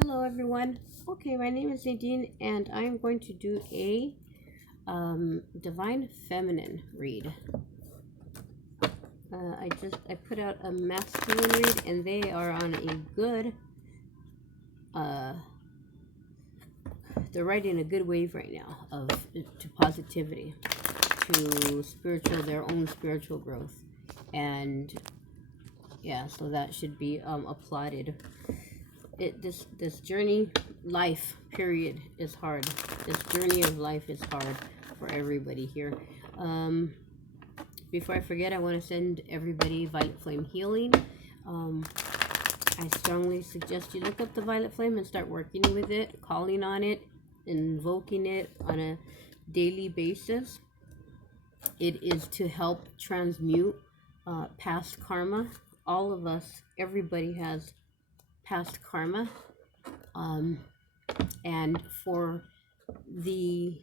Hello everyone. Okay, my name is Nadine and I am going to do a Divine Feminine read. I put out a masculine read and they are on a good uh they're riding a good wave right now of to positivity, to their own spiritual growth. And yeah, so that should be applauded. This journey, life period, is hard. This journey of life is hard for everybody here. um Before I forget, I want to send everybody Violet Flame healing. um I strongly suggest you look up the Violet Flame and start working with it, calling on it, invoking it on a daily basis. It is to help transmute past karma. All of us, everybody has past karma. um and for the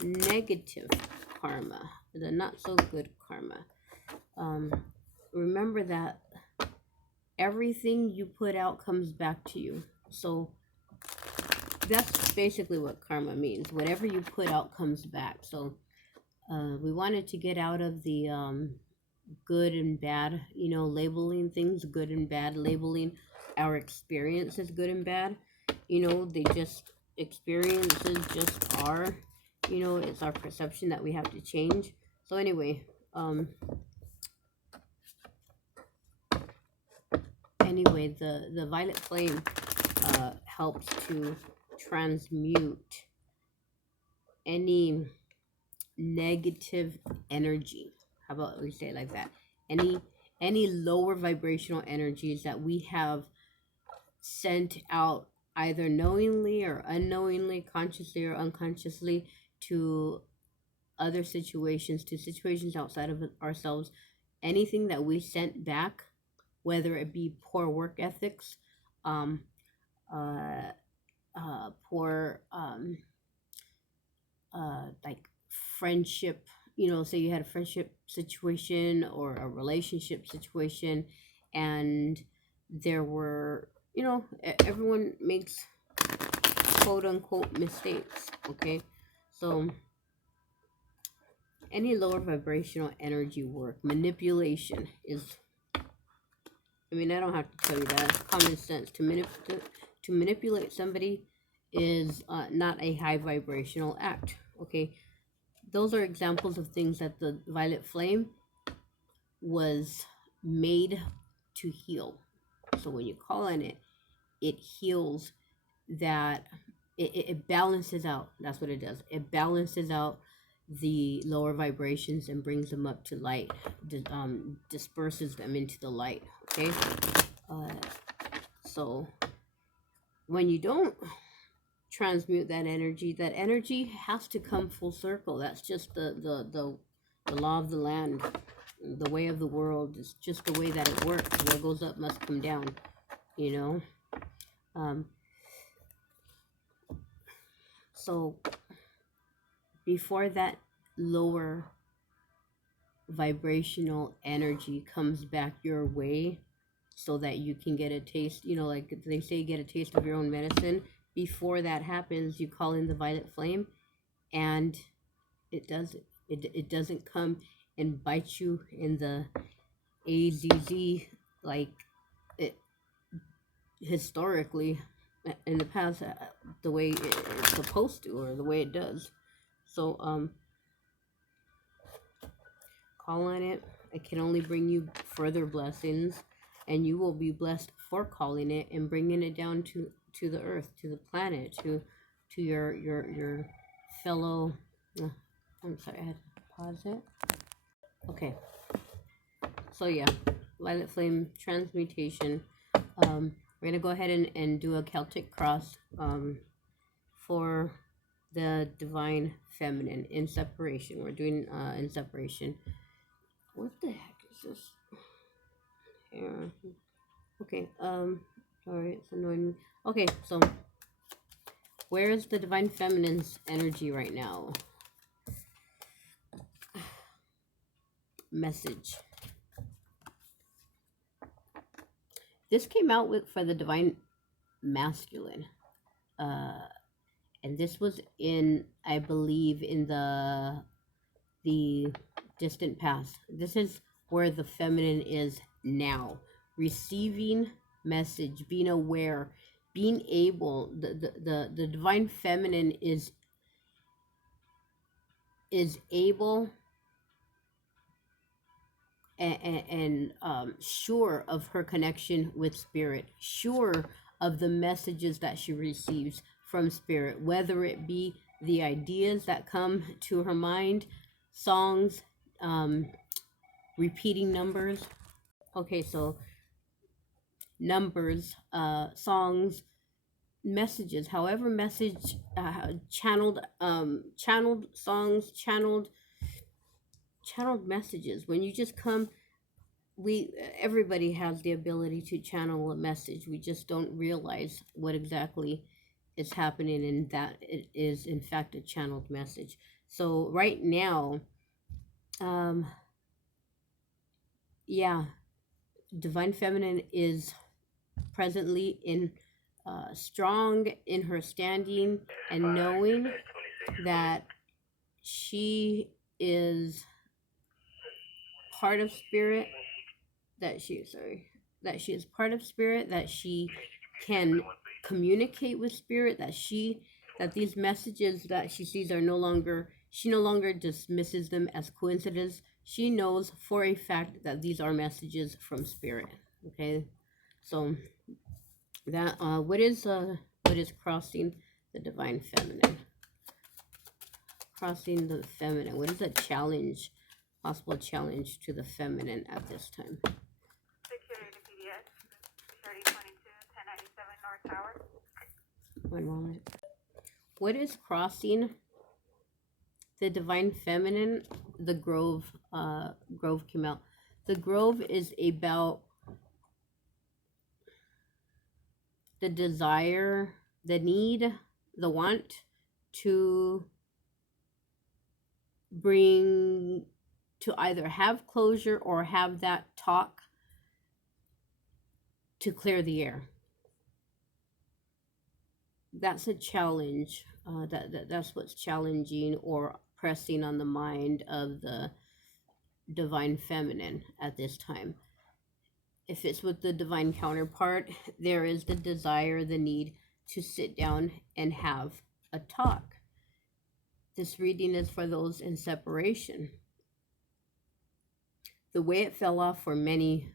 negative karma, the not so good karma, um, remember that everything you put out comes back to you. So that's basically what karma means. Whatever you put out comes back. So we wanted to get out of the good and bad, labeling things good and bad, labeling our experiences good and bad. They just, experiences just are, it's our perception that we have to change. So anyway, um the Violet Flame helps to transmute any negative energy. How about we say it like that? Any lower vibrational energies that we have sent out, either knowingly or unknowingly, consciously or unconsciously, to other situations, to situations outside of ourselves. Anything that we sent back, whether it be poor work ethics, um, uh, poor like friendship, say you had a friendship situation or a relationship situation, and there were, everyone makes quote unquote mistakes. Okay, so any lower vibrational energy work, manipulation is, I mean, I don't have to tell you that. It's common sense. To manipulate somebody is not a high vibrational act. Okay, those are examples of things that the Violet Flame was made to heal. So when you call on it, it heals that. It balances out. That's what it does. It balances out the lower vibrations and brings them up to light. Disperses them into the light. Okay. Uh, so when you don't transmute that energy has to come full circle. That's just the law of the land, the way of the world. Is just the way that it works. What goes up must come down, you know. Um, so before that lower vibrational energy comes back your way, so that you can get a taste, like they say, get a taste of your own medicine. Before that happens, you call in the Violet Flame, and it doesn't come and bite you in the AZZ, like it historically in the past, the way it's supposed to, or the way it does. So call on it. It can only bring you further blessings, and you will be blessed for calling it and bringing it down to the earth, to the planet, to your fellow. I'm sorry, I had to pause it. Okay, so yeah, Violet Flame transmutation. We're gonna go ahead and do a Celtic cross for the Divine Feminine in separation. We're doing in separation. What the heck is this? Here. Okay, sorry, it's annoying me. Okay, so where is the Divine Feminine's energy right now? Message. This came out with for the Divine masculine. And this was in, I believe, in the distant past. This is where the feminine is now, receiving message, being aware, being able. The divine feminine is able and sure of her connection with spirit, sure of the messages that she receives from spirit, whether it be the ideas that come to her mind, songs, repeating numbers. Okay, so numbers, songs, messages, however message, channeled songs, channeled messages. When you just come, everybody has the ability to channel a message. We just don't realize what exactly is happening, and that it is in fact a channeled message. So right now, um yeah, divine feminine is presently in strong in her standing and knowing that she is part of spirit, that she is part of spirit, that she can communicate with spirit, that these messages that she sees are no longer, she no longer dismisses them as coincidence. She knows for a fact that these are messages from spirit. Okay, so that what is crossing the divine feminine? Crossing the feminine, what is a challenge, possible challenge to the feminine at this time? Security PDS, 3022, 1097 North Tower. One moment. What is crossing the divine feminine? The Grove, Grove came out. The Grove is about the desire, the need, the want to bring, to either have closure or have that talk to clear the air. That's a challenge. That's what's challenging or pressing on the mind of the divine feminine at this time. If it's with the divine counterpart, there is the desire, the need to sit down and have a talk. This reading is for those in separation. The way it fell off for many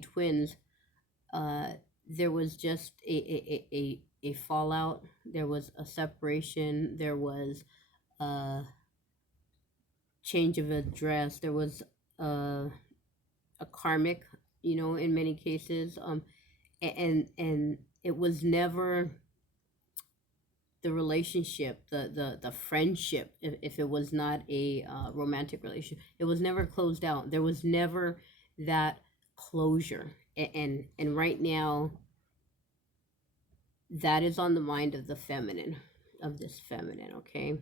twins, there was just a fallout. There was a separation. There was a change of address. There was a karmic, in many cases, and it was never the relationship, the friendship, if it was not a romantic relationship, it was never closed out. There was never that closure, and right now that is on the mind of the feminine, of this feminine. Okay,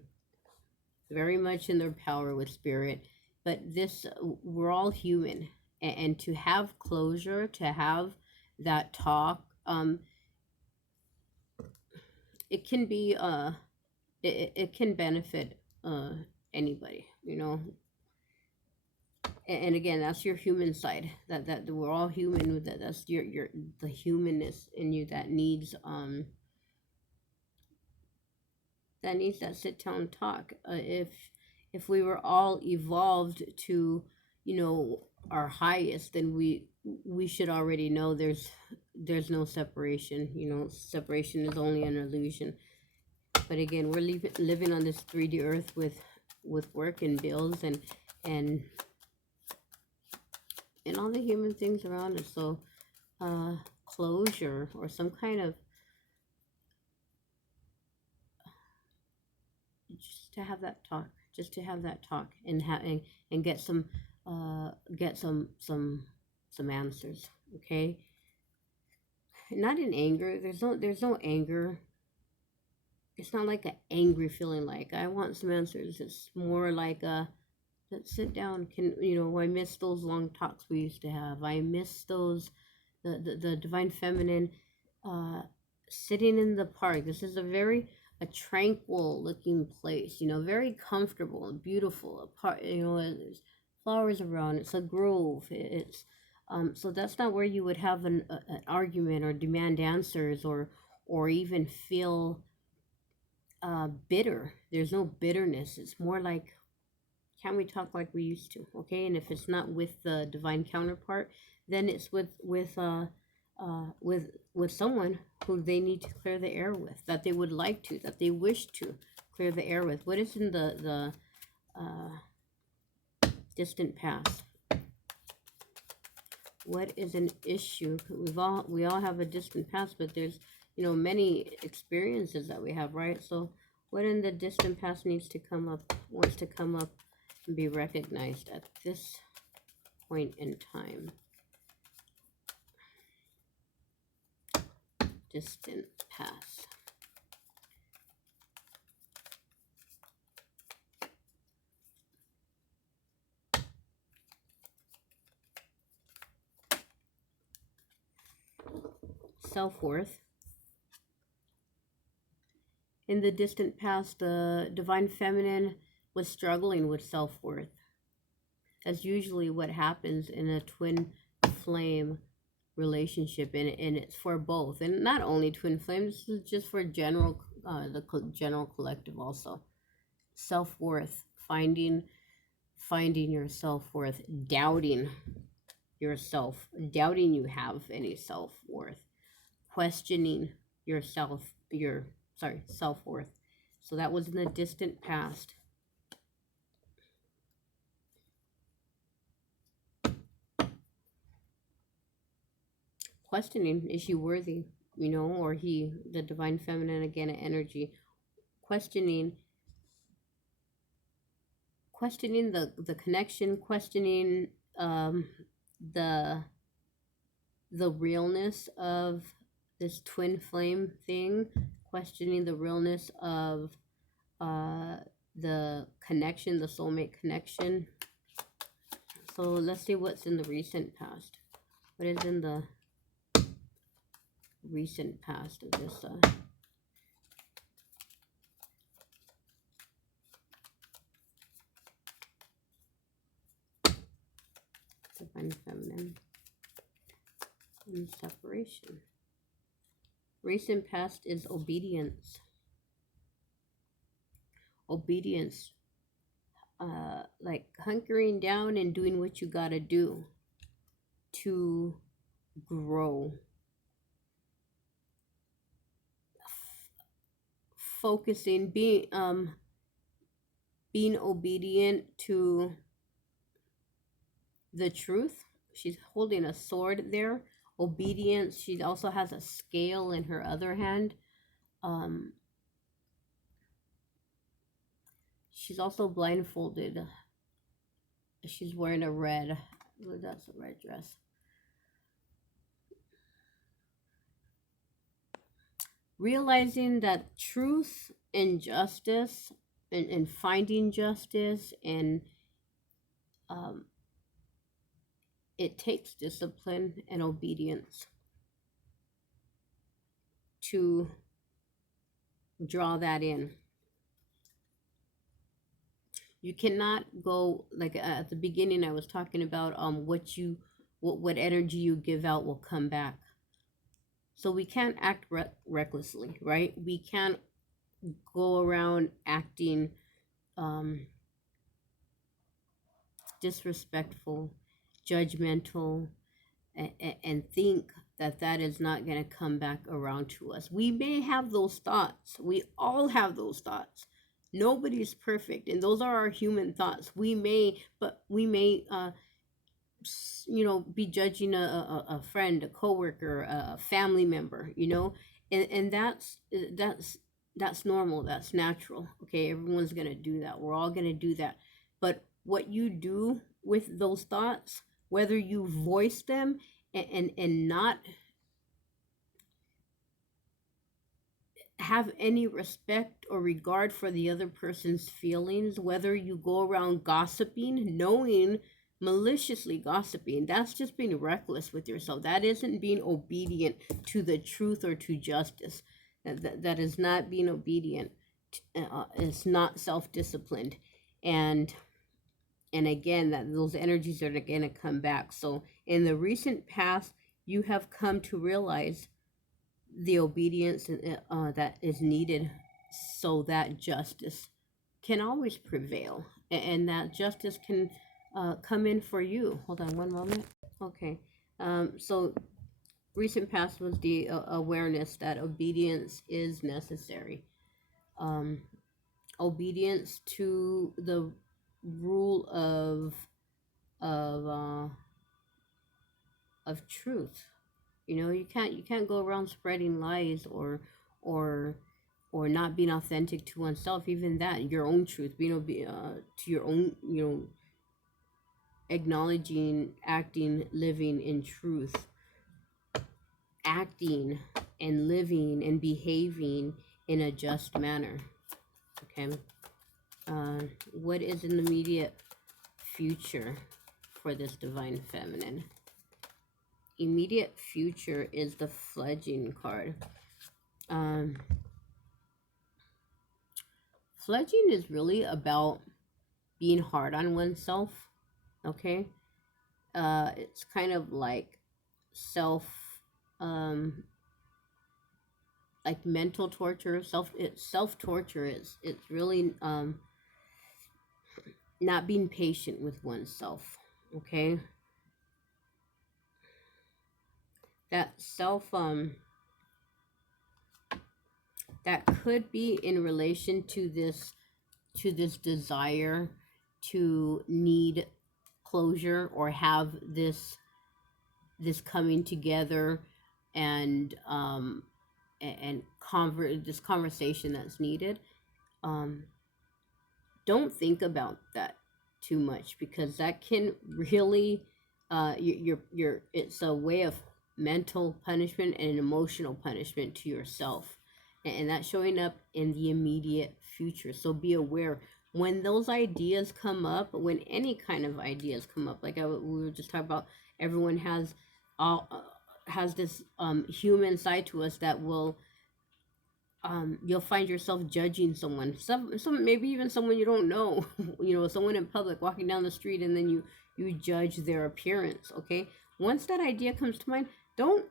very much in their power with spirit, but this, we're all human, and to have closure, to have that talk, it can be it can benefit anybody, and again, that's your human side, that we're all human, that's your the humanness in you that needs that sit down talk. If we were all evolved to our highest, then we should already know there's no separation. Separation is only an illusion. But again, we're living on this 3D earth with work and bills and all the human things around us. So closure, or some kind of, just to have that talk, and get some answers. Okay, not in anger. There's no anger. It's not like an angry feeling like I want some answers. It's more like let's sit down. I miss those long talks we used to have. I miss those, the divine feminine sitting in the park. This is a tranquil looking place, you know, very comfortable and beautiful. A park, you know, there's flowers around. It's a grove. It's so that's not where you would have an argument or demand answers or even feel bitter. There's no bitterness. It's more like, can we talk like we used to? Okay, and if it's not with the divine counterpart, then it's with someone who they need to clear the air with, that they would like to, that they wish to clear the air with. What is in the distant past? What is an issue? We all have a distant past, but there's, you know, many experiences that we have, right? So what in the distant past wants to come up and be recognized at this point in time? Distant past. Self-worth. In the distant past, the divine feminine was struggling with self-worth. That's usually what happens in a twin flame relationship, and it's for both, and not only twin flames. This is just for general, general collective also. Self-worth, finding your self-worth, doubting yourself, doubting you have any self-worth, questioning self-worth. So that was in the distant past. Questioning, is she worthy, you know, or he, the divine feminine, again, energy, questioning the connection, questioning the realness of this twin flame thing, questioning the realness of the connection, the soulmate connection. So let's see what's in the recent past. What is in the recent past of this divine feminine and separation? Recent past is obedience. Obedience, like hunkering down and doing what you gotta do to grow. Focusing, being obedient to the truth. She's holding a sword there. Obedience. She also has a scale in her other hand. She's also blindfolded. She's wearing a red. That's a red dress. Realizing that truth and justice and finding justice and it takes discipline and obedience to draw that in. You cannot go, like at the beginning I was talking about what energy you give out will come back. So we can't act recklessly, right? We can't go around acting disrespectful, judgmental, and think that is not going to come back around to us. We may have those thoughts. We all have those thoughts. Nobody's perfect, and those are our human thoughts. We may you know, be judging a friend, a coworker, a family member, you know, and that's normal, that's natural. Okay, everyone's gonna do that. We're all gonna do that. But what you do with those thoughts, whether you voice them and not have any respect or regard for the other person's feelings, whether you go around gossiping, knowing Maliciously gossiping, that's just being reckless with yourself. That isn't being obedient to the truth or to justice. That is not being obedient. It's not self-disciplined. And again, that those energies are going to come back. So in the recent past, you have come to realize the obedience that is needed so that justice can always prevail, and that justice can come in for you. Hold on one moment. Okay. So recent past was the awareness that obedience is necessary. Um, Obedience to the rule of truth. You know, you can't go around spreading lies or or not being authentic to oneself. Even that, your own truth, to your own, acknowledging, acting, living in truth, acting and living and behaving in a just manner. Okay. What is in the immediate future for this divine feminine? Immediate future is the fledging card. Um, Fledging is really about being hard on oneself. Okay. It's kind of like self, um, like mental torture. Self torture is it's really not being patient with oneself. Okay. That self that could be in relation to this desire to need closure or have this coming together and this conversation that's needed. um don't think about that too much, because that can really you're it's a way of mental punishment and an emotional punishment to yourself, and that's showing up in the immediate future. So be aware when those ideas come up, when any kind of ideas come up, like we were just talking about. Everyone all has this human side to us that will you'll find yourself judging someone, some maybe even someone you don't know, someone in public walking down the street, and then you judge their appearance. Okay, once that idea comes to mind, don't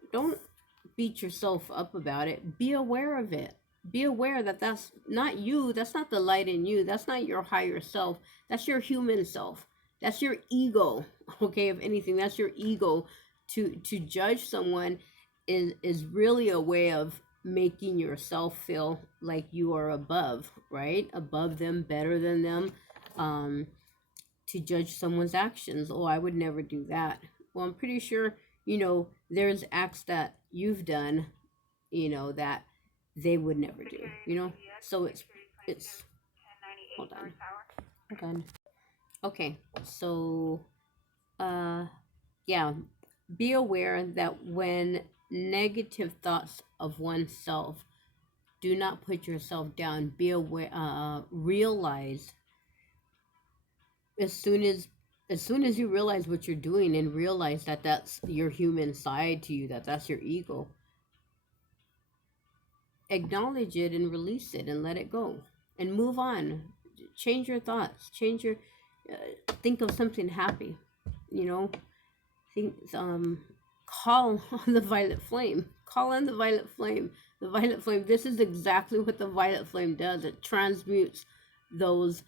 beat yourself up about it. Be aware of it. Be aware that that's not you. That's not the light in you. That's not your higher self. That's your human self. That's your ego. Okay, if anything, that's your ego. To judge someone is really a way of making yourself feel like you are above, right? Above them, better than them. Um, to judge someone's actions. Oh, I would never do that. Well, I'm pretty sure, there's acts that you've done, that they would never do, So it's, hold on, hold on. Okay, so, yeah, be aware that when negative thoughts of oneself, do not put yourself down. Be aware, realize as soon as you realize what you're doing, and realize that that's your human side to you, that's your ego, acknowledge it and release it and let it go and move on. Change your thoughts, change your think of something happy, you know think call on the violet flame. Call on the violet flame. The violet flame, this is exactly what the violet flame does. It transmutes those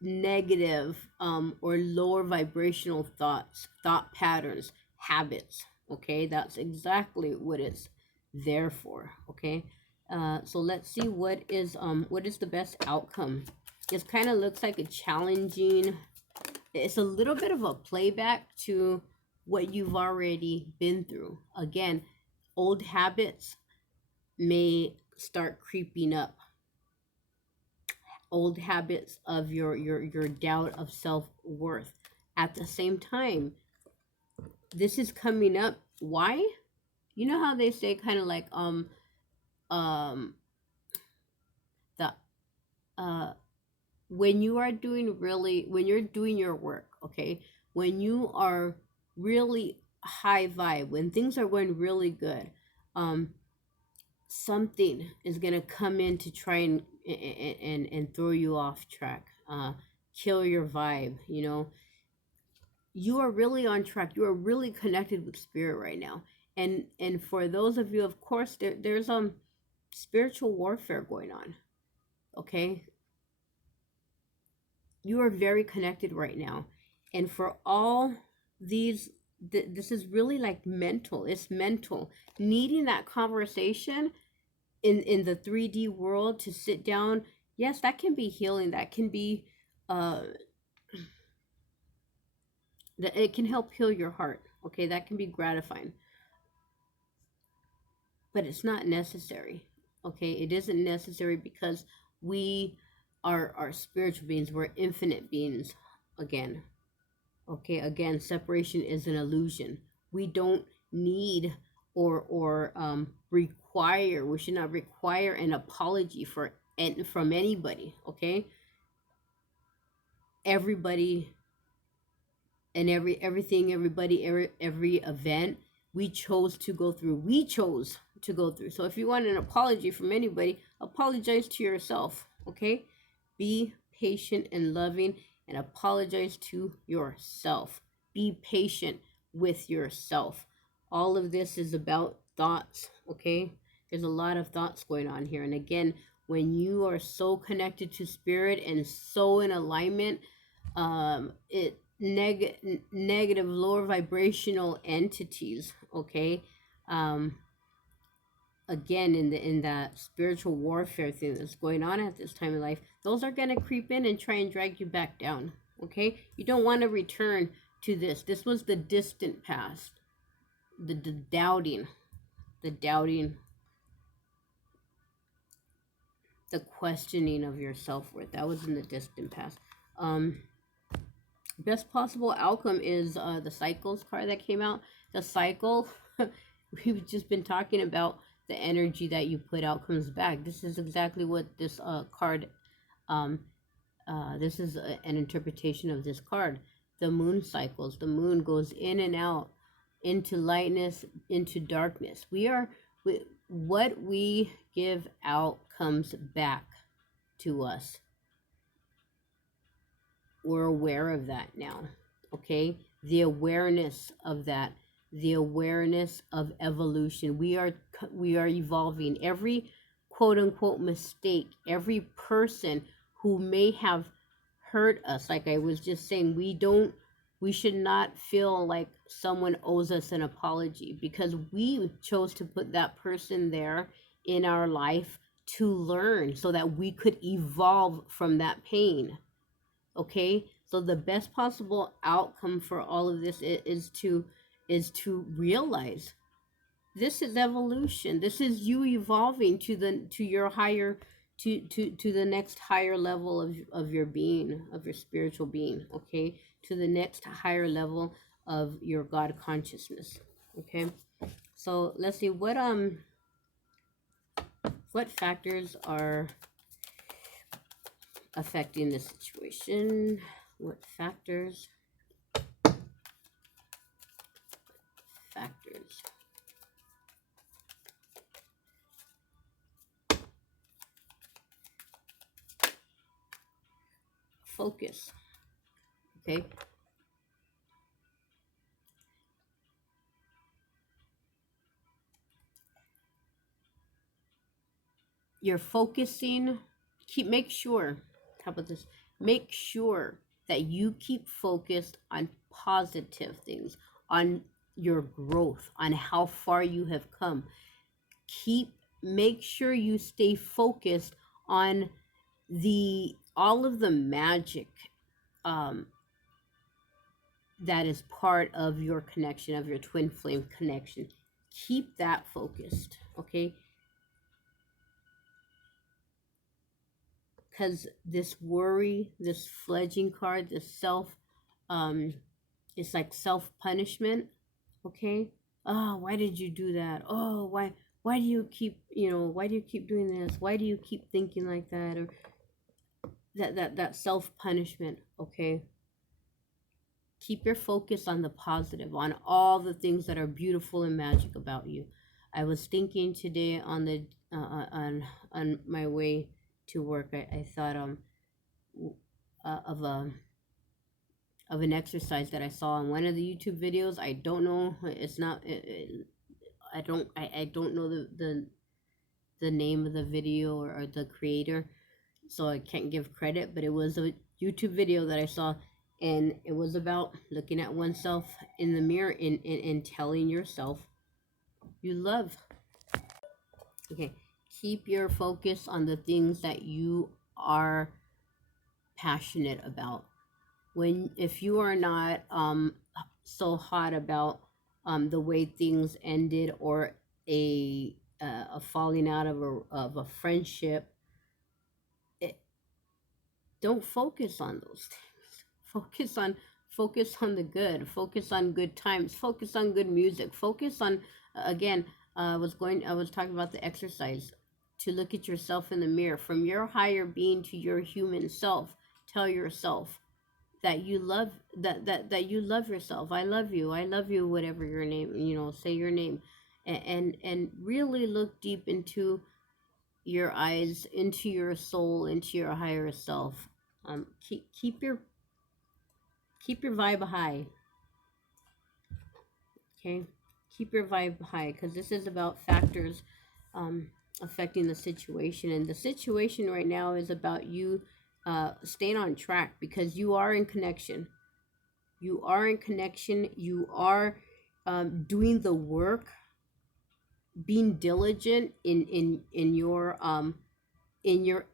negative or lower vibrational thought patterns, habits. Okay, that's exactly what it's there for. Okay, so let's see what is the best outcome. This kind of looks like a challenging, it's a little bit of a playback to what you've already been through. Again, old habits may start creeping up. Old habits of your doubt of self-worth. At the same time, this is coming up. Why? You know how they say kind of like um the when you're doing your work, okay? when you are really high vibe, when things are going really good, um, something is gonna come in to try and throw you off track, kill your vibe. You know, you are really on track. You are really connected with spirit right now. And for those of you, of course, there's spiritual warfare going on. Okay, you are very connected right now, and for all these, this is really like mental. It's mental, needing that conversation in the 3D world to sit down. Yes, that can be healing. That can be uh that it can help heal your heart. Okay, that can be gratifying, but it's not necessary. Okay, it isn't necessary because we are spiritual beings. We're infinite beings. Again, okay, again, separation is an illusion. We don't need or require, we should not require an apology for and from anybody. Okay, everybody and everything, everybody, every event we chose to go through, we chose to go through. So if you want an apology from anybody, apologize to yourself. Okay, be patient and loving, and apologize to yourself. Be patient with yourself. All of this is about thoughts. Okay, there's a lot of thoughts going on here, and again, when you are so connected to spirit and so in alignment, it negative, lower vibrational entities, okay, um again, in that spiritual warfare thing that's going on at this time in life, those are going to creep in and try and drag you back down. Okay, you don't want to return to this. This was the distant past, the doubting, the doubting, the questioning of your self-worth. That was in the distant past. Best possible outcome is the cycles card that came out. The cycle, we've just been talking about the energy that you put out comes back. This is exactly what this card, um, this is an interpretation of this card. The moon cycles. The moon goes in and out, into lightness, into darkness. What we give out comes back to us. We're aware of that now. Okay, the awareness of that, the awareness of evolution. We are evolving. Every quote unquote mistake, every person who may have hurt us, like I was just saying, we should not feel like someone owes us an apology, because we chose to put that person there in our life to learn so that we could evolve from that pain. Okay, so the best possible outcome for all of this is to realize this is evolution. This is you evolving to your higher, to the next higher level of your being, of your spiritual being. Okay, to the next higher level of your God consciousness. Okay, so let's see what factors are affecting the situation. What factors? Factors. Focus. Okay. You're focusing. Make sure. How about this? Make sure that you keep focused on positive things, on your growth, on how far you have come. Make sure you stay focused on all of the magic, um, that is part of your connection, of your twin flame connection. Keep that focused. Okay, because this worry, this fledging card, this um it's like self punishment. Okay, oh, why did you do that? Oh, why do you keep, why do you keep doing this? Why do you keep thinking like that? Or that self punishment. Okay, Keep your focus on the positive, on all the things that are beautiful and magic about you. I was thinking today on the on my way to work. I thought w- of a of an exercise that I saw in one of the YouTube videos. I don't know. It's not. I don't know the name of the video or the creator, so I can't give credit. But it was a YouTube video that I saw, and it was about looking at oneself in the mirror and telling yourself you love. Okay, keep your focus on the things that you are passionate about. When if you are not so hot about the way things ended, or a falling out of a friendship, it, don't focus on those things. Focus on the good. Focus on good times. Focus on good music. Focus on again. I was talking about the exercise, to look at yourself in the mirror, from your higher being to your human self. Tell yourself that you love, that you love yourself. I love you. I love you. Whatever your name, say your name, and really look deep into your eyes, into your soul, into your higher self. Keep your vibe high. Okay, keep your vibe high, because this is about factors um, affecting the situation, and the situation right now is about you staying on track, because you are in connection. You are in connection. You are doing the work, being diligent in your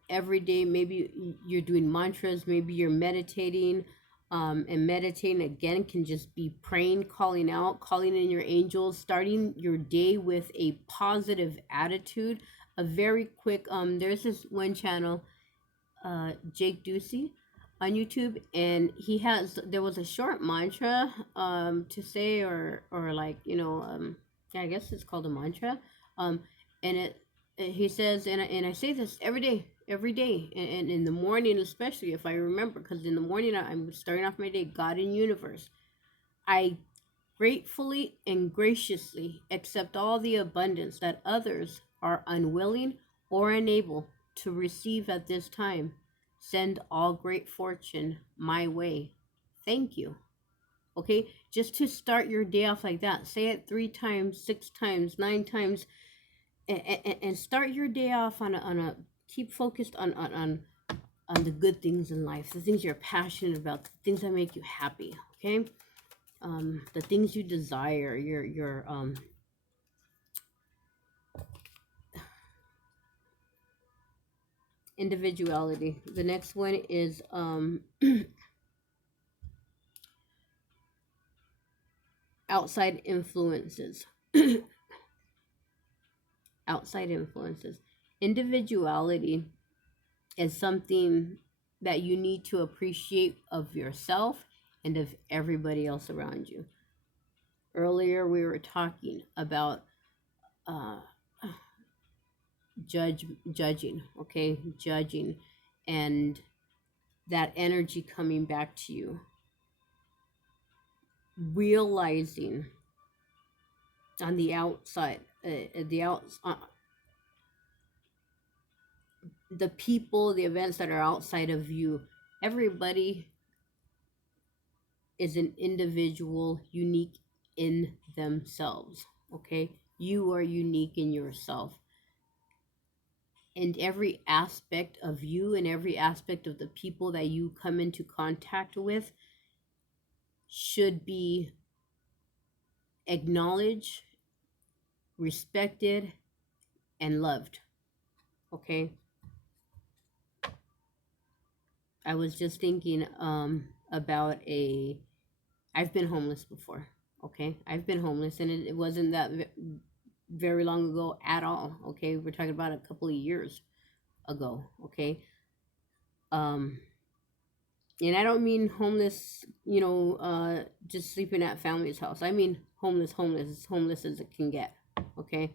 everyday. Maybe you're doing mantras, maybe you're meditating, and meditating again can just be praying, calling out, calling in your angels, starting your day with a positive attitude. A very quick there's this one channel, Jake Ducey on YouTube, and there was a short mantra to say, or like, yeah, I guess it's called a mantra. And he says, and I say this every day, and in the morning, especially if I remember, because in the morning I'm starting off my day, God and universe. I gratefully and graciously accept all the abundance that others are unwilling or unable to receive at this time. Send all great fortune my way. Thank you. Okay, just to start your day off like that. Say it 3 times, 6 times, 9 times, and start your day off on a keep focused on the good things in life, the things you're passionate about, the things that make you happy. Okay, the things you desire, your individuality. The next one is outside influences. Outside influences. Individuality is something that you need to appreciate of yourself and of everybody else around you. Earlier, we were talking about uh, judging, okay, judging, and that energy coming back to you, realizing on the outside, the people, the events that are outside of you. Everybody is an individual, unique in themselves. Okay, you are unique in yourself, and every aspect of you and every aspect of the people that you come into contact with should be acknowledged, respected, and loved. Okay, I was just thinking about a I've been homeless before. Okay, I've been homeless, and it wasn't that very long ago at all. Okay, we're talking about a couple of years ago. Okay, um and I don't mean homeless, just sleeping at family's house. I mean homeless as it can get. Okay,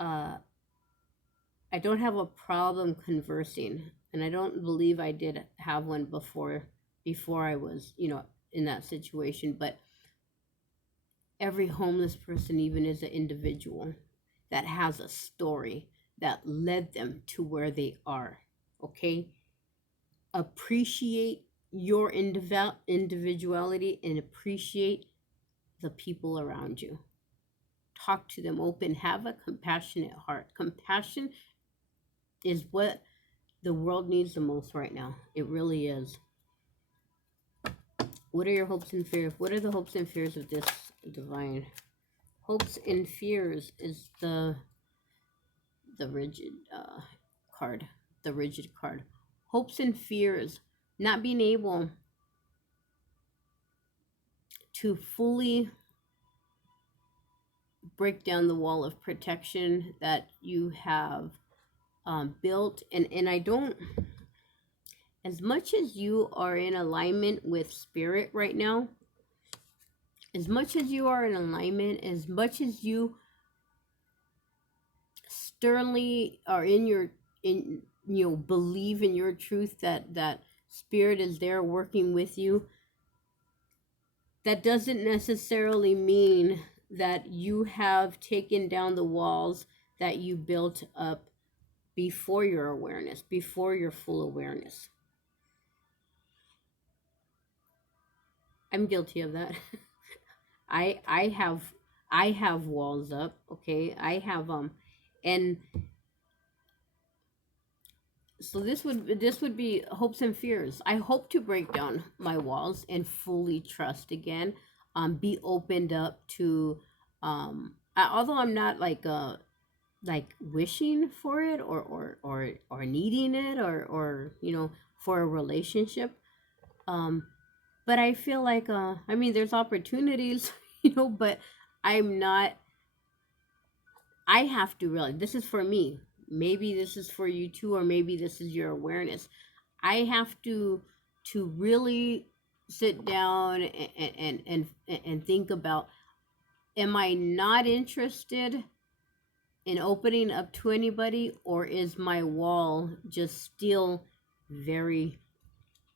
uh I don't have a problem conversing, and I don't believe I did have one before I was, in that situation, but every homeless person even is an individual that has a story that led them to where they are. Okay, appreciate your individuality and appreciate the people around you. Talk to them open, have a compassionate heart. Compassion is what the world needs the most right now. It really is. What are your hopes and fears? What are the hopes and fears of this divine? Hopes and fears is the rigid card. The rigid card. Hopes and fears, not being able to fully break down the wall of protection that you have built. And I don't, as much as you are in alignment with spirit right now, as much as you are in alignment, as much as you sternly are in your, in, you know, believe in your truth that spirit is there working with you, that doesn't necessarily mean that you have taken down the walls that you built up before your awareness, before your full awareness. I'm guilty of that. I have walls up, okay? I have and so this would be hopes and fears. I hope to break down my walls and fully trust again. Be opened up to although I'm not like wishing for it or needing it or you know, for a relationship. But I feel like I mean there's opportunities, you know, but I'm not, I have to realize this is for me. Maybe this is for you too, or maybe this is your awareness. I have to really sit down and think about, am I not interested in opening up to anybody, or is my wall just still very,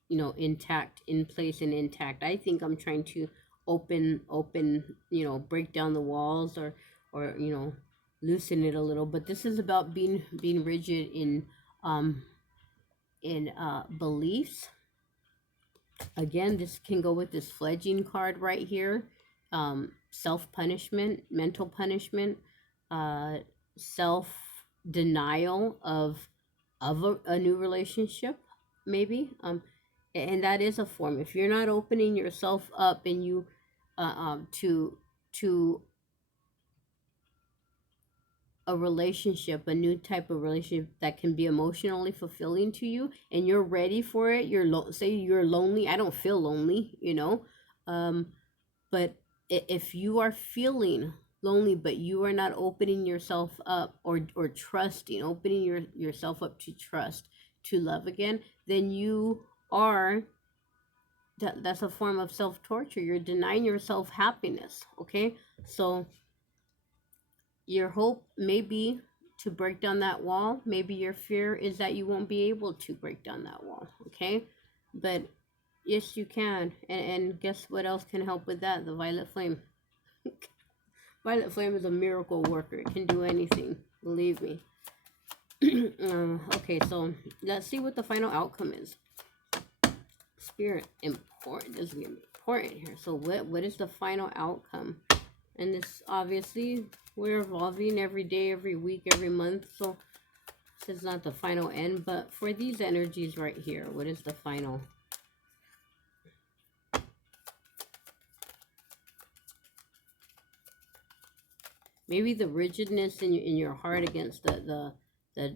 you know, intact, in place and intact? I think I'm trying to open, you know, break down the walls or you know, loosen it a little. But this is about being rigid um in beliefs. Again, this can go with this fledging card right here. Self punishment, mental punishment, uh self denial of a new relationship, maybe. And that is a form. If you're not opening yourself up and you to a relationship, a new type of relationship that can be emotionally fulfilling to you, and you're ready for it, say you're lonely. I don't feel lonely, you know. But if you are feeling lonely, but you are not opening yourself up or trusting, opening yourself up to trust, to love again, then you are, that's a form of self-torture. You're denying yourself happiness. Okay, so your hope may be to break down that wall. Maybe your fear is that you won't be able to break down that wall. Okay, but yes, you can. And guess what else can help with that? The violet flame. Violet flame is a miracle worker. It can do anything, believe me. Okay, so let's see what the final outcome is. Spirit, important. This is gonna be important here. So what is the final outcome? And this, obviously, we're evolving every day, every week, every month. So this is not the final end, but for these energies right here, what is the final? Maybe the rigidness in your heart against the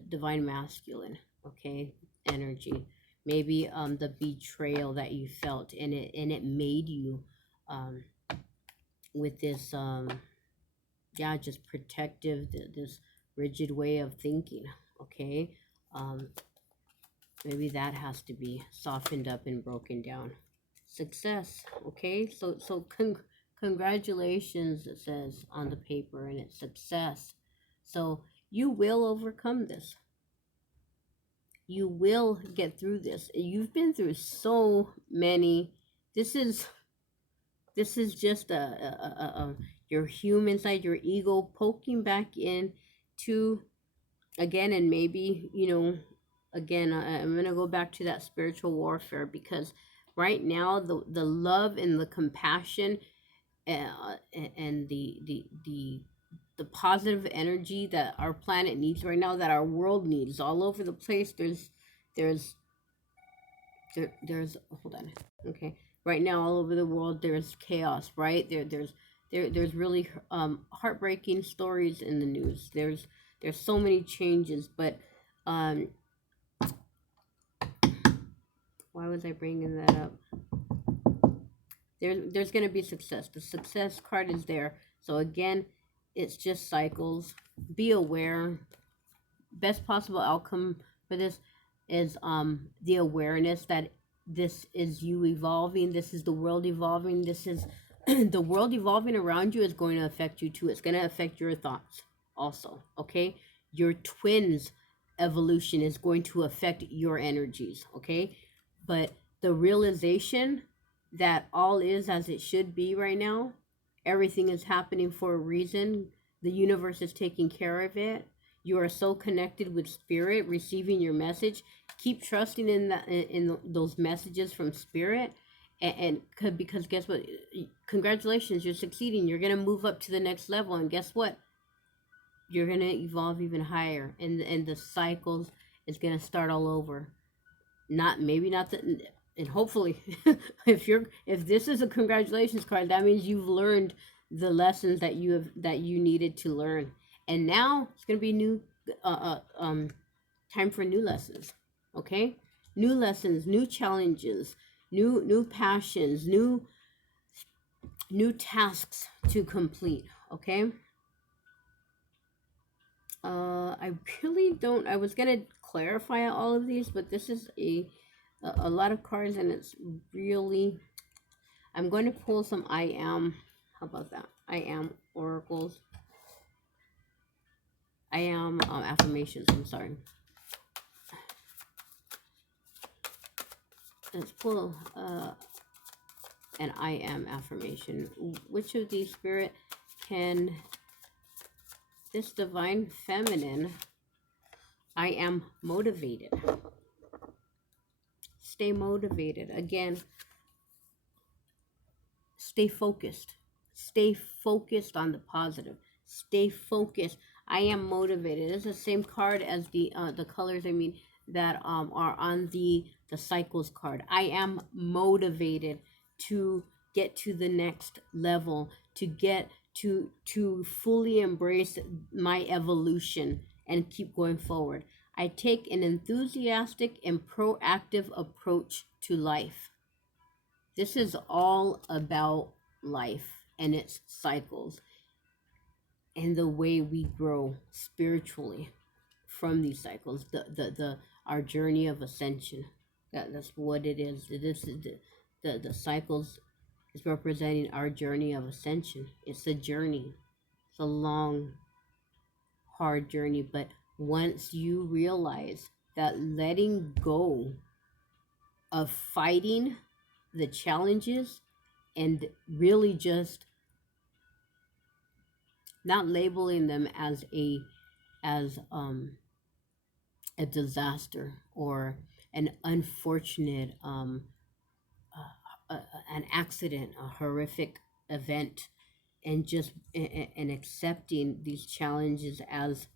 divine masculine, okay, energy. Maybe the betrayal that you felt, and it made you with this yeah, just protective, this rigid way of thinking. Okay, maybe that has to be softened up and broken down. Success. Okay, so congratulations, it says on the paper, and it's success. So you will overcome this. You will get through this. You've been through so many. This is This is just your human side, your ego poking back in to again, and maybe, again, I'm gonna go back to that spiritual warfare, because right now the love and the compassion, and the positive energy that our planet needs right now, that our world needs all over the place. There's there's hold on. Okay. Right now all over the world there's chaos, right? There's really heartbreaking stories in the news. There's so many changes, but um why was I bringing that up? There's going to be success. The success card is there. So again, it's just cycles. Be aware. Best possible outcome for this is the awareness that this is you evolving. This is the world evolving. This is the world evolving around you is going to affect you too. It's going to affect your thoughts also. Okay, your twins evolution is going to affect your energies. Okay, but the realization that all is as it should be right now, everything is happening for a reason. The universe is taking care of it. You are so connected with spirit, receiving your message. Keep trusting in that, in those messages from spirit, because guess what? Congratulations, you're succeeding. You're gonna move up to the next level, and guess what? You're gonna evolve even higher, and the cycles is gonna start all over. Not maybe not the, and hopefully, if this is a congratulations card, that means you've learned the lessons that you needed to learn, and now it's gonna be new, time for new lessons. Okay, new lessons, new challenges, new passions, new tasks to complete. Okay. I really don't. I was gonna clarify all of these, but this is a lot of cards, and it's really. I'm going to pull some I am. How about that? I am oracles. I am affirmations. I'm sorry. Let's pull an I am affirmation. Which of these, spirit, can this divine feminine? I am motivated. Stay motivated. Again, stay focused. Stay focused on the positive. Stay focused. I am motivated. It's the same card as the colors, I mean, that are on the cycles card. I am motivated to get to the next level, to get to fully embrace my evolution and keep going forward. I take an enthusiastic and proactive approach to life. This is all about life and its cycles, and the way we grow spiritually from these cycles, the our journey of ascension. That's what it is. This is the cycles is representing our journey of ascension. It's a journey. It's a long, hard journey, but once you realize that letting go of fighting the challenges, and really just not labeling them as a disaster or an unfortunate an accident, a horrific event, and just and accepting these challenges as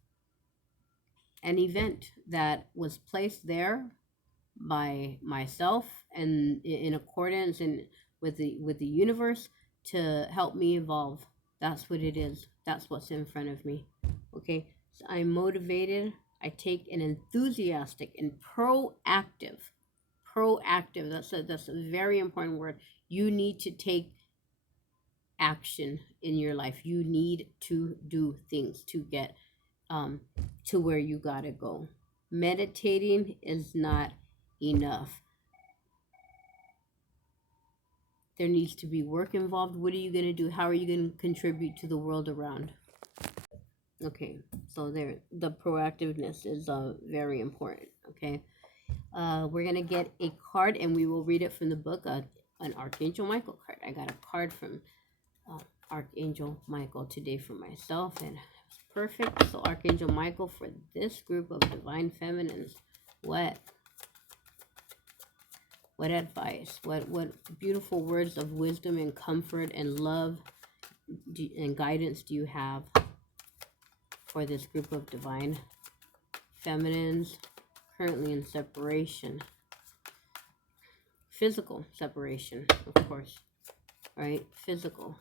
an event that was placed there by myself, and in accordance and with the universe, to help me evolve. That's what it is. That's what's in front of me. Okay, so I'm motivated. I take an enthusiastic and proactive. That's a very important word. You need to take action in your life. You need to do things to get to where you gotta go. Meditating is not enough. There needs to be work involved. What are you going to do? How are you going to contribute to the world around? Okay, so there, the proactiveness is very important. Okay, we're going to get a card, and we will read it from the book, an Archangel Michael card. I got a card from Archangel Michael today for myself, and it's perfect. So Archangel Michael, for this group of divine feminines, what advice, what beautiful words of wisdom and comfort and love and guidance do you have for this group of divine feminines currently in separation? Physical separation, of course, right? Physical.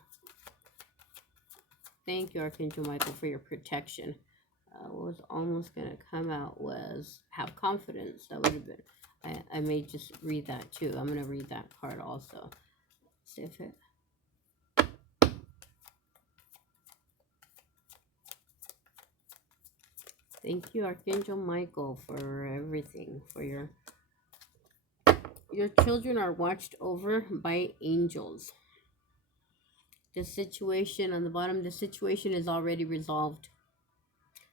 Thank you, Archangel Michael, for your protection. What was almost going to come out was have confidence. That would have been, I may just read that too. I'm going to read that card also. See if it. Thank you, Archangel Michael, for everything. For your children are watched over by angels. The situation on the bottom, the situation is already resolved.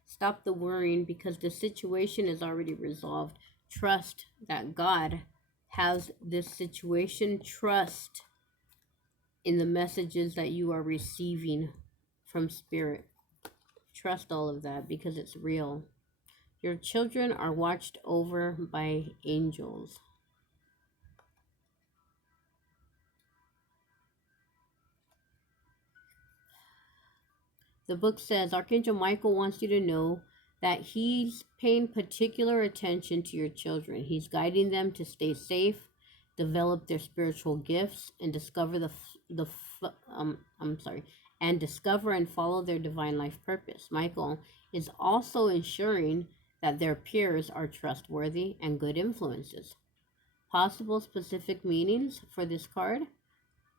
Stop the worrying because the situation is already resolved. Trust that God has this situation. Trust in the messages that you are receiving from Spirit. Trust all of that because it's real. Your children are watched over by angels. The book says Archangel Michael wants you to know that he's paying particular attention to your children. He's guiding them to stay safe, develop their spiritual gifts, and discover and discover and follow their divine life purpose. Michael is also ensuring that their peers are trustworthy and good influences. Possible specific meanings for this card: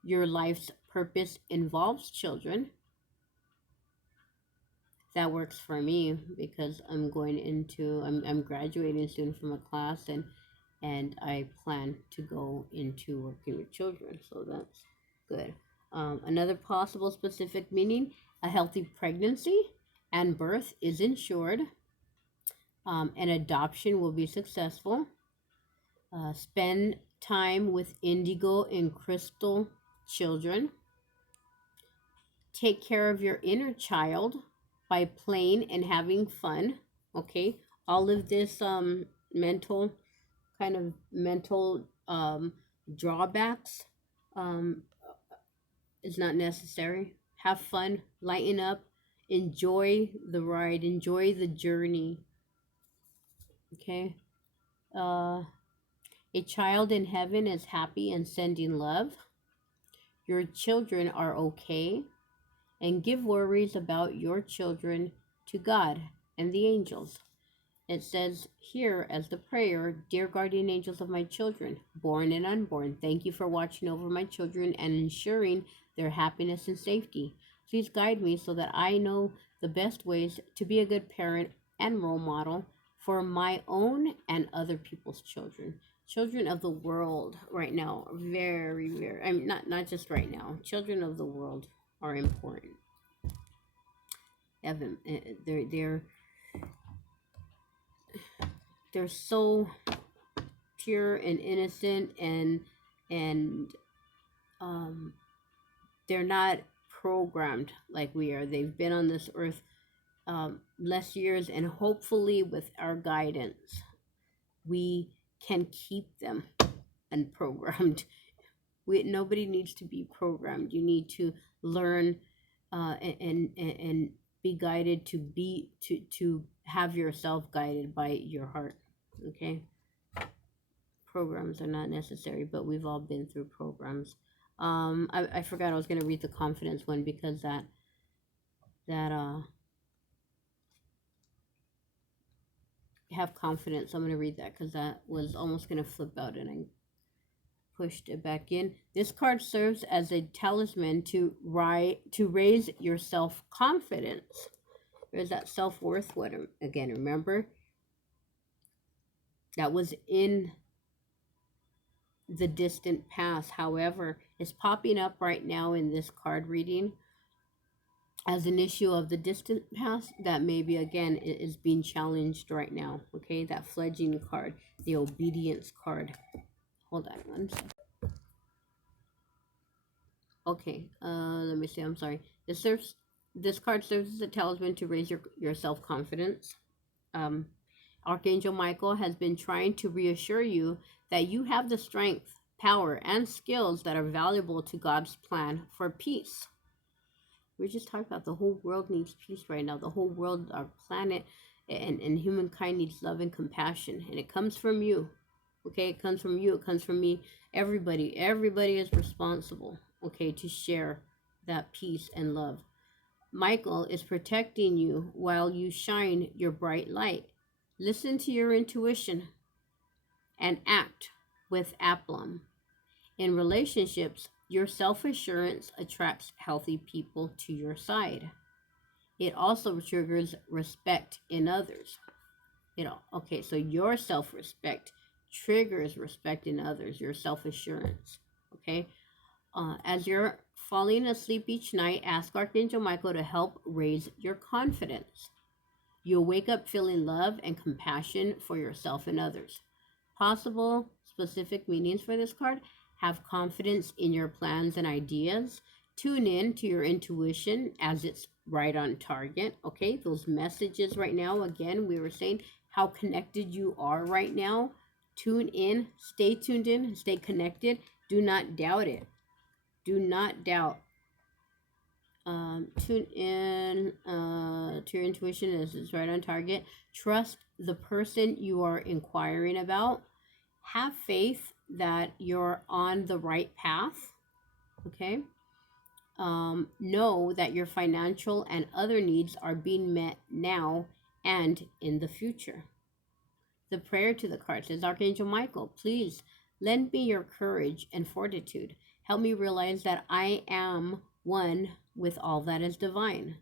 your life's purpose involves children. That works for me because I'm graduating soon from a class, and I plan to go into working with children, so that's good. Another possible specific meaning: a healthy pregnancy and birth is ensured. An adoption will be successful. Spend time with indigo and crystal children. Take care of your inner child by playing and having fun. Okay, all of this mental drawbacks is not necessary. Have fun, lighten up, enjoy the ride, enjoy the journey. Okay. A child in heaven is happy and sending love. Your children are okay, and give worries about your children to God and the angels. It says here as the prayer, dear guardian angels of my children, born and unborn, thank you for watching over my children and ensuring their happiness and safety. Please guide me so that I know the best ways to be a good parent and role model for my own and other people's children. Children of the world right now are very, very, I mean, not just right now. Children of the world are important. Evan, they're so pure and innocent, and they're not programmed like we are. They've been on this earth less years, and hopefully with our guidance we can keep them unprogrammed. Nobody needs to be programmed. You need to learn and be guided to have yourself guided by your heart. Okay, programs are not necessary, but we've all been through programs. I forgot I was going to read the confidence one because that have confidence. I'm going to read that because that was almost going to flip out and I pushed it back in. This card serves as a talisman to raise your self-confidence. There's that self-worth one again. Remember, that was in the distant past. However, it's popping up right now in this card reading as an issue of the distant past that maybe again is being challenged right now. Okay, that fledging card, the obedience card. Hold on one second. Okay, let me see. I'm sorry. This card serves as a talisman to raise your self-confidence. Um, Archangel Michael has been trying to reassure you that you have the strength, power, and skills that are valuable to God's plan for peace. We're just talking about the whole world needs peace right now. The whole world, our planet, and humankind needs love and compassion. And it comes from you. Okay, it comes from you. It comes from me. Everybody is responsible, okay, to share that peace and love. Michael is protecting you while you shine your bright light. Listen to your intuition and act with aplomb. In relationships, your self assurance attracts healthy people to your side. It also triggers respect in others. Okay, so your self respect triggers respect in others, your self assurance. Okay, as you're falling asleep each night, ask Archangel Michael to help raise your confidence. You'll wake up feeling love and compassion for yourself and others. Possible specific meanings for this card: have confidence in your plans and ideas. Tune in to your intuition as it's right on target. Okay, those messages right now, again, we were saying how connected you are right now. Tune in, stay tuned in, stay connected. Do not doubt it. Do not doubt. Tune in to your intuition as it's right on target. Trust the person you are inquiring about. Have faith that you're on the right path. Okay. Know that your financial and other needs are being met now and in the future. The prayer to the card says, Archangel Michael, please lend me your courage and fortitude. Help me realize that I am one with all that is divine.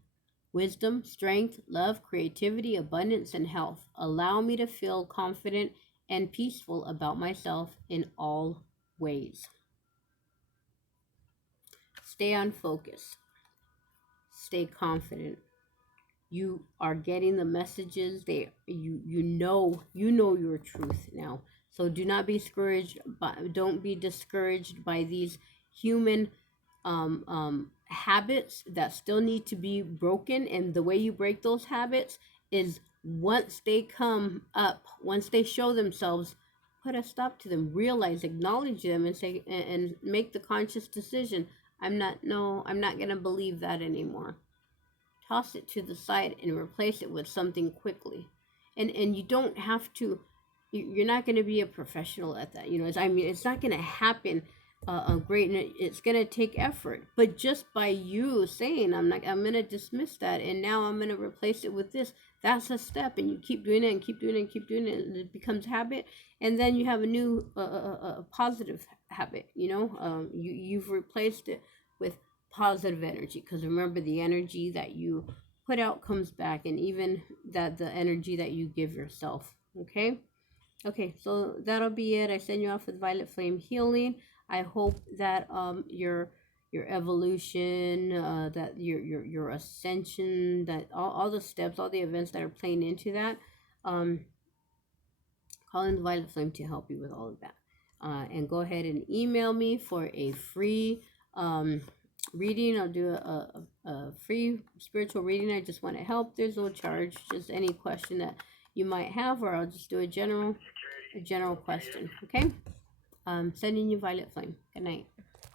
Wisdom, strength, love, creativity, abundance, and health. Allow me to feel confident and peaceful about myself in all ways. Stay on focus. Stay confident. You are getting the messages. You know your truth now. So do not be discouraged. Don't be discouraged by these human habits that still need to be broken. And the way you break those habits is once they come up, once they show themselves, put a stop to them. Realize, acknowledge them, and say, and make the conscious decision. I'm not going to believe that anymore. Toss it to the side and replace it with something quickly. And you don't have to, you're not going to be a professional at that. It's not going to happen great, and it's going to take effort. But just by you saying, I'm going to dismiss that, and now I'm going to replace it with this, that's a step. And you keep doing it and keep doing it and keep doing it, and it becomes habit. And then you have a new positive habit. You've replaced it with positive energy, because remember, the energy that you put out comes back, and even that the energy that you give yourself. Okay, so that'll be it. I send you off with violet flame healing. I hope that your evolution, that your ascension, that all the steps, all the events that are playing into that, call in the violet flame to help you with all of that. And go ahead and email me for a free reading. I'll do a free spiritual reading. I just want to help. There's no charge. Just any question that you might have, or I'll just do a general question. Okay. Sending you violet flame. Good night.